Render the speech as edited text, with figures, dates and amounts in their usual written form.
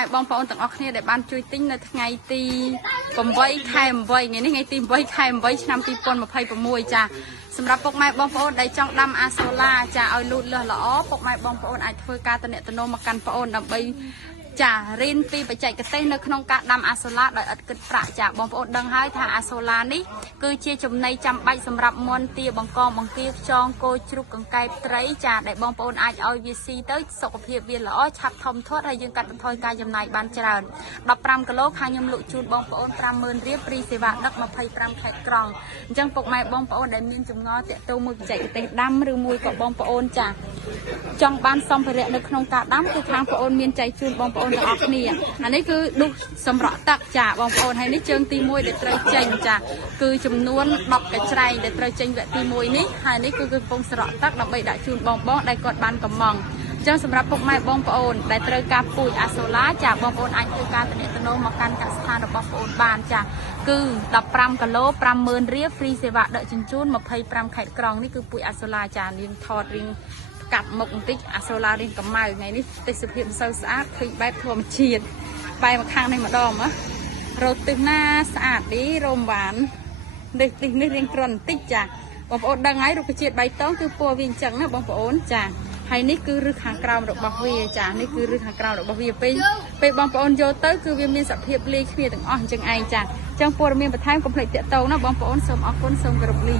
ម៉ែបងប្អូនទាំងអស់គ្នាដែលបានជួយទិញនៅថ្ងៃទី8 ខែ 8 ថ្ងៃនេះថ្ងៃទី8 ខែ 8 ឆ្នាំ 2026 ចាសម្រាប់ពុកម៉ែបងប្អូនដែលចង់ដាំអាសូឡាចាឲ្យលូតលាស់ល្អពុកម៉ែបងប្អូនអាចធ្វើការតំណែងមកកាន់ប្អូនដើម្បីចារៀនពីបច្ចេកទេសនៅក្នុងការដាំអាសូឡាដោយឥតគិតប្រាក់ចាបងប្អូនដឹងហើយថាអាសូឡានេះគឺជាចំណីចាំបាច់សម្រាប់មន់ទាបង្កបង្គាខ្យងគោជ្រូកកង្កែបត្រីចាដែលបងប្អូនអាចឲ្យវាស៊ីទៅសុខភាពវាល្អឆាប់ធំធាត់ហើយយើងកាត់បន្ថយការចំណាយបានច្រើន15គីឡូខាងខ្ញុំលក់ជូនបងប្អូន 50000 រៀលព្រីសេវាដឹក25ខេត្តក្រុងអញ្ចឹងពុកម៉ែបងប្អូនដែលមានចម្ងល់តាក់ទងមួយបច្ចេកទេសដាំឬមួយក៏បងប្អូនចាចង់បានសម្ភារៈនៅក្នុងការដាំគឺខាងបងប្អូនមានចែកជូនបងប្អូនទាំងអស់គ្នាអានេះគឺដុសសម្រក់ទឹកចាបងប្អូនហើយនេះជើងទី1ដែលត្រូវចេញចាគឺចំនួន10កញ្ច្រែងដែលត្រូវចេញវគ្គទី1នេះហើយនេះគឺកំពុងស្រក់ទឹកដើម្បីដាក់ជូនបងដែលគាត់បានកំងអញ្ចឹងសម្រាប់ពុកម៉ែបងប្អូនដែលត្រូវការពូជអាសូឡាចាបងប្អូនអាចធ្វើការតំណែងមកកាន់កសិដ្ឋានរបស់បងប្អូនបានចាគឺ15គីឡូ 50000 រៀលហ្វ្រីសេវាដឹកជញ្ជូន25ខេត្តក្រុងនេះគឺពូជអាសូឡាចារៀងថតរៀងកាប់មុខបន្តិចអាសូឡារៀងកម្ៅថ្ងៃនេះទេសភាពមិនសូវស្អាតឃើញបែបធម្មជាតិបែបមកខាងនេះម្ដងរត់ទិសណាស្អាតនេះរោមវ៉ាននេះរៀងត្រន់បន្តិចចាបងប្អូនដឹងហើយរុក្ខជាតិបៃតងគឺពណ៌វាអញ្ចឹងណាបងប្អូនចាហើយនេះគឺឫសខាងក្រោមរបស់វាចានេះគឺឫសខាងក្រោមរបស់វាពេលបងប្អូនយកទៅគឺវាមានសភាពលាយគ្នាទាំងអស់អញ្ចឹងឯងចាអញ្ចឹងព័ត៌មានបន្ថែមកុំភ្លេចតាក់ទងណាបងប្អូនសូមអរគុណសូមគោរពលា